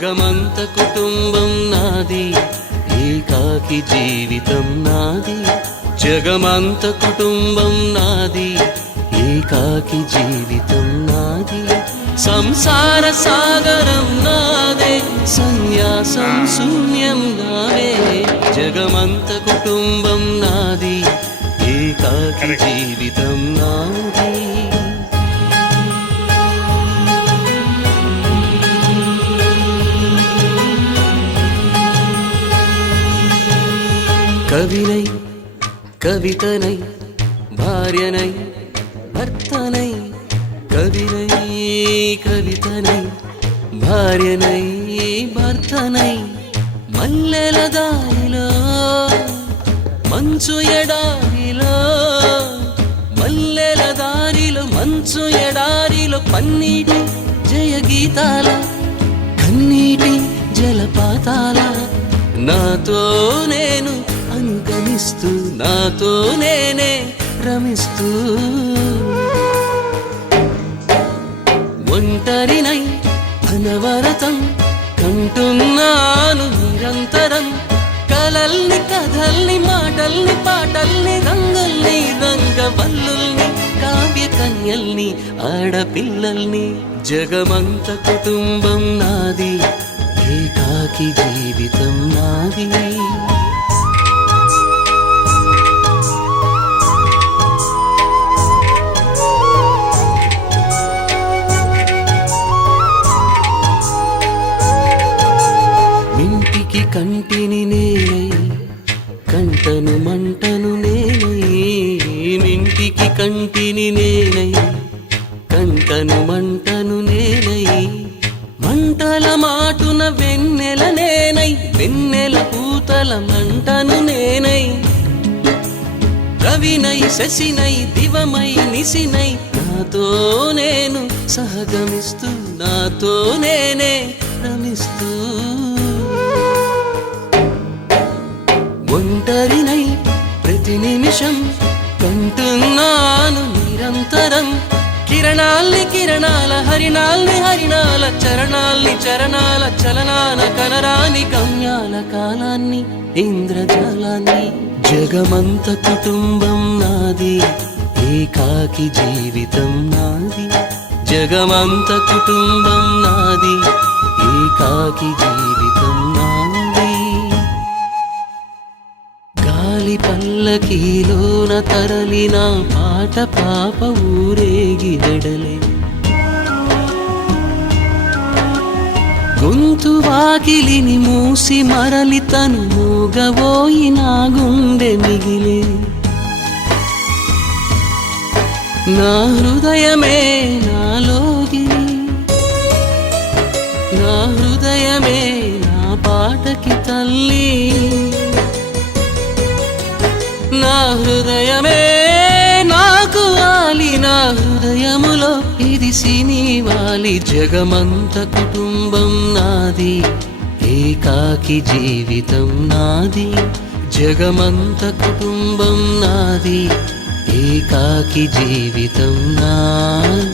జగమంత కుటుంబం నాది, ఏకాకి జీవితం నాది. జగమంత కుటుంబం నాది, ఏకాకి జీవితం నాది. సంసార సాగరం నాదే, సన్యాసం శూన్యం నావే. జగమంత కుటుంబం నాది, ఏకాకి జీవితం నాది. కవినై కవితనై భార్యనై భర్తనై, కవినై కవితనై భార్యనై భర్తనై. మల్లెల దారిలో మంచు ఎడారిలో, మల్లెల దారిలో మంచు ఎడారిలో, పన్నీటి జయ గీతాల కన్నీటి జలపాతాల. నాతో నేను అనుగమిస్తూ, నాతో నేనే రమిస్తూ, ఒంటరినై అనవరతం కంటున్నాను నిరంతరం. కలల్ని కథల్ని మాటల్ని పాటల్ని రంగుల్ని రంగవల్లుల్ని కావ్య కన్యల్ని ఆడపిల్లల్ని. జగమంత కుటుంబం నాది, ఏకాకి జీవితం నాది. మింటికి కంటిని నేనై, కంటను మంటను నేనై. మింటికి కంటిని నేనై, కంటను మంటను నేనై. మంటల మాటున వెన్నెల నేనై, వెన్నెల పూతల మంటను నేనై. రవినై శశినై దివమై నిశినై, నాతో నేను సహగమిస్తూ, నాతో నేనే రమిస్తూ. ఒంటరినై ప్రతి నిమిషం కంటున్నాను నిరంతరం. కిరణాల్ని కిరణాల హరిణాల్ని హరిణాల చరణాల్ని చరణాల చలనాల కనరాని గమ్యాల కాలాన్ని ఇంద్రజాలాన్ని. జగమంత కుటుంబం నాది, ఏకాకి జీవితం నాది. జగమంత కుటుంబం నాది, ఏకాకి జీవితం నాది. గాలి పల్లకీలోన తరలిన పాట పాప ఊరేగి వెడలే. గొంతు వాకిలిని మూసి మరలి తను మూగబోయి నా గుండె మిగిలే. నా హృదయమే నాలోగిని, నా హృదయమే నా పాటకి తల్లి. నా హృదయమే నాకు వాలి, నా హృదయములో ఇది సినివాలి. జగమంత కుటుంబం నాది, ఏకాకి జీవితం నాది. జగమంత కుటుంబం నాది, ఏకాకి జీవితం నాది.